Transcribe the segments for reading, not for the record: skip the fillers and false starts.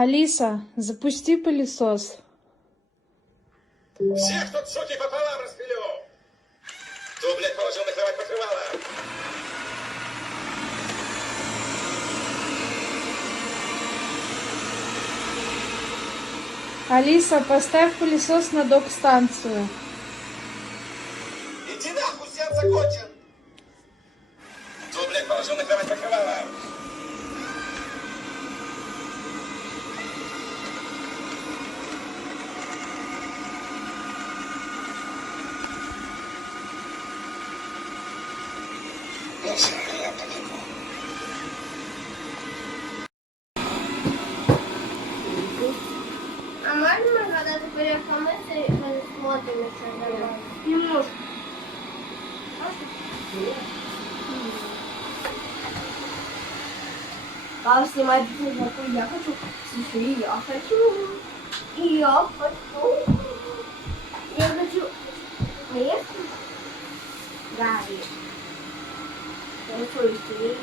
Алиса, запусти пылесос. Всех тут, суки, пополам распилю! Кто, блядь, положил на кровать покрывало? Алиса, поставь пылесос на док-станцию. Иди нахуй, сеанс закончен! Кто, блядь, положил на кровать покрывало? Я побегу. А можно, когда ты берешь помыться, и посмотрим еще давай? Немножко. Папа снимает такой, я хочу. Слушай, я хочу. И я хочу. Я хочу. Есть? Да, есть. Я хочу.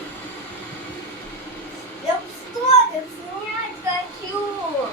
Я что-то снять хочу.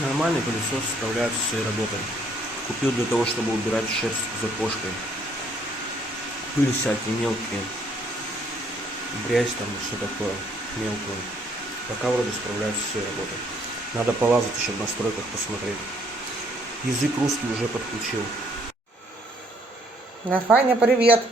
Нормальный пылесос справляется с своей работой. Купил для того, чтобы убирать шерсть за кошкой. Пыль всякие мелкие. Грязь там и все такое мелкое. Пока вроде справляется с своей работой. Надо полазать еще в настройках посмотреть. Язык русский уже подключил. Нафаня, привет!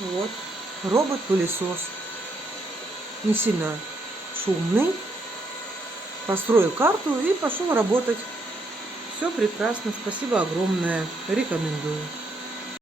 Вот, робот-пылесос. Не сильно шумный. Построил карту и пошел работать. Все прекрасно. Спасибо огромное. Рекомендую.